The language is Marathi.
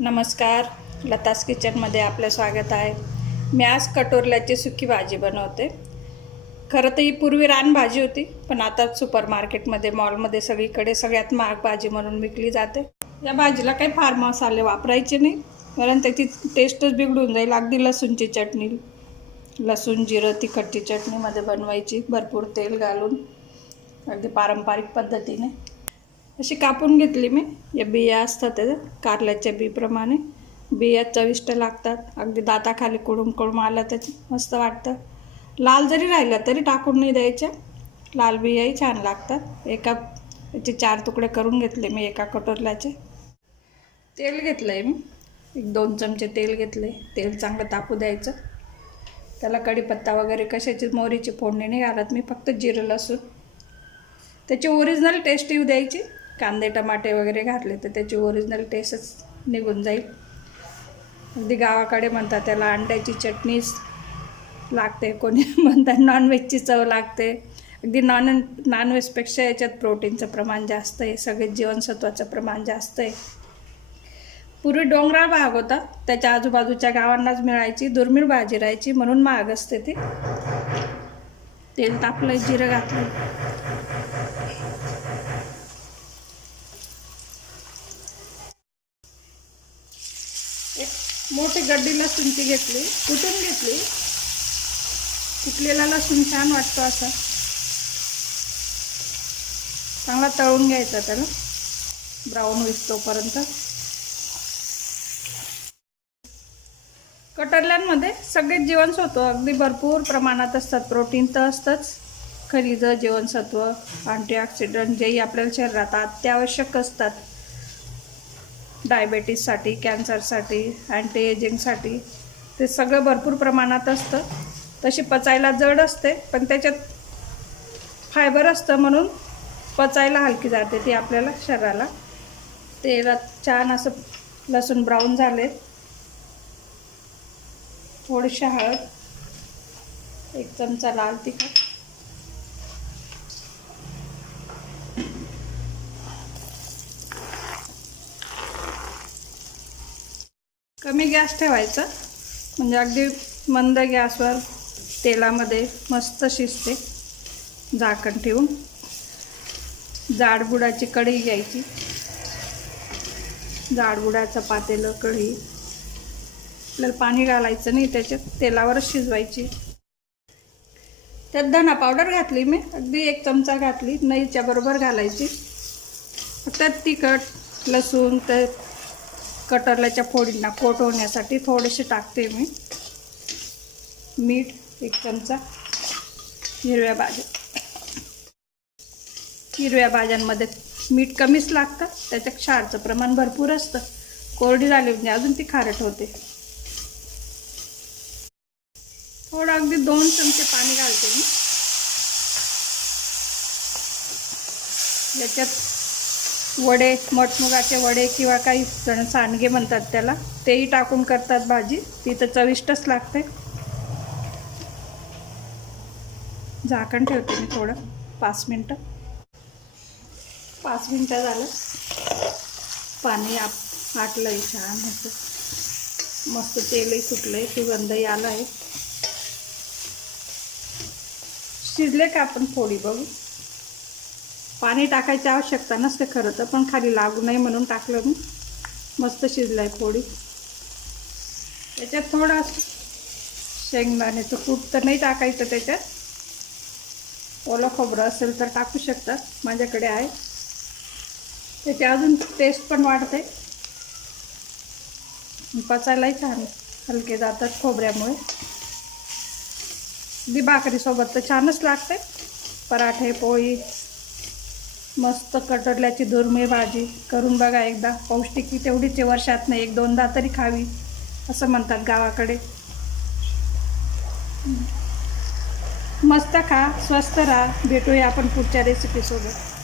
नमस्कार, लतास किचनमध्ये आपलं स्वागत आहे. मी आज कटोरल्याची सुकी भाजी बनवते. खरं तर ही पूर्वी रानभाजी होती, पण आता सुपर मार्केटमध्ये मॉलमध्ये सगळीकडे सगळ्यात महाग भाजी म्हणून विकली जाते. या भाजीला काही फार मसाले वापरायचे नाही, कारण त्याची टेस्टच बिघडून जाईल. अगदी लसूणची चटणी, लसूण जिरं तिखटची चटणीमध्ये बनवायची, भरपूर तेल घालून अगदी पारंपरिक पद्धतीने. अशी कापून घेतली मी. या बिया असतात त्या कारल्याच्या बीप्रमाणे. बिया चविष्ट लागतात, अगदी दाताखाली कुडूम कुडूम आलं तर मस्त वाटतं. लाल जरी राहिल्या तरी टाकून नाही द्यायच्या, लाल बियाही छान लागतात. याचे 4 तुकडे करून घेतले मी एका कटोरल्याचे. तेल घेतलं आहे मी, 1-2 चमचे तेल घेतले. तेल चांगलं तापू द्यायचं. त्याला कढीपत्ता वगैरे कशाची मोहरीची फोडणी नाही घालत मी, फक्त जिरं लसूण. त्याची ओरिजिनल टेस्ट येऊ द्यायची. कांदे टमाटे वगैरे घातले तर त्याची ओरिजिनल टेस्टच निघून जाईल. अगदी गावाकडे म्हणतात त्याला अंड्याची चटणीच लागते, कोणी म्हणतात नॉनव्हेजची चव लागते. अगदी नॉनव्हेजपेक्षा याच्यात प्रोटीनचं प्रमाण जास्त आहे, सगळे जीवनसत्वाचं प्रमाण जास्त आहे. पूर्वी डोंगराळ भाग होता, त्याच्या आजूबाजूच्या गावांनाच मिळायची, दुर्मिळ भाजी राहायची, म्हणून महाग असते ती. तेल तापलं, जिरं घातलं. एक मोठी गड्डी लसूणची घेतली, कुटून घेतली. कुटलेला लसूण छान वाटतो असा. चांगला तळून घ्यायचा त्याला, ब्राऊन होईस तोपर्यंत. कटोरल्यांमध्ये सगळे जीवनसत्व अगदी भरपूर प्रमाणात असतात. प्रोटीन तर असतंच, खनिज, जीवनसत्व, अँटीऑक्सिडंट जेही आपल्याला शरीरात अत्यावश्यक असतात. डायबेटीससाठी, कॅन्सरसाठी, अँटी एजिंगसाठी ते सगळं भरपूर प्रमाणात असतं. तशी पचायला जड असते, पण त्याच्यात फायबर असतं, म्हणून पचायला हलकी जाते ती आपल्याला शरीराला. तेलात छान असं लसूण ब्राऊन झाले. थोडीशी हळद, 1 चमचा लाल तिखट, कमी गॅस ठेवायचा, म्हणजे अगदी मंद गॅसवर तेलामध्ये मस्त शिजते. झाकण ठेवून जाडबुडाची कढई घ्यायची. जाडबुडाचं पातेलं, कढई. आपल्याला पाणी घालायचं नाही त्याच्यात, तेलावरच शिजवायची. त्यात धना पावडर घातली मी, अगदी 1 चमचा घातली, नाहीच्या बरोबर घालायची. फक्त तिखट, लसूण तर कटोरल्याच्या फोडींना कोट होण्यासाठी थोडेसे टाकते मी. मीठ 1 चमचा. हिरव्या भाज्यांमध्ये मीठ कमीच लागतं, त्याच्यात क्षारचं प्रमाण भरपूर असतं. कोरडी झाली म्हणजे अजून ती खारट होते. थोडं अगदी 2 चमचे पाणी घालते मी. याच्यात वडे, मटमुगाचे वडे किंवा काही जण सांडगे म्हणतात त्याला, तेही टाकून करतात भाजी. ती तर चविष्टच लागते. झाकण ठेवते मी थोडं, 5 मिनटं. 5 मिनटं झालं. पाणी आटलंय छान होतं, मस्त तेलही सुटलंय, सुगंधही आला आहे. शिजले का आपण फोडी बघू. पाणी टाकायची आवश्यकता नसते खरं तर, पण खाली लागू नये म्हणून टाकलं मी. मस्त शिजलाय फोडी. त्याच्यात थोडा शेंगदाण्याचं कूट तर नाही टाकायचं त्याच्यात. ओलं खोबरं असेल तर टाकू शकतात, माझ्याकडे आहे. त्याची अजून टेस्ट पण वाढते, पचायलाही छान हलके जातात खोबऱ्यामुळे. दी भाकरीसोबत तर छानच लागते. पराठे, पोळी, मस्त कटोरल्याची दुर्मिळ भाजी करून बघा एकदा. पौष्टिक तेवढीच वर्षातनं 1-2दा तरी खावी असं म्हणतात गावाकडे. मस्त खा, स्वस्त राहा. भेटूया आपण पुढच्या रेसिपीसोबत.